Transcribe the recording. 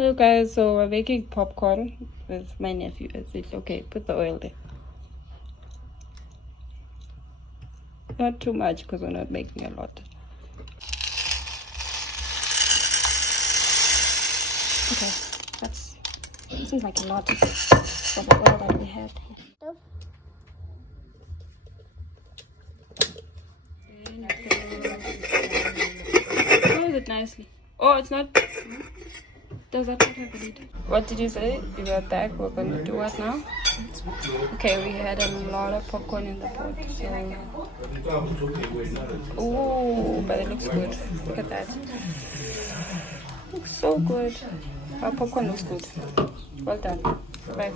Hello guys, so we're making popcorn with my nephew. It's okay, put the oil there. Not too much because we're not making a lot. Okay, that seems like a lot for the oil that we have here. Close it nicely. Oh, it's not. Does that not have a lid? What did you say? You got back. We're gonna do what now? Okay, we had a lot of popcorn in the pot. So. Oh, but it looks good. Look at that. Looks so good. Our popcorn looks good. Well done. Bye.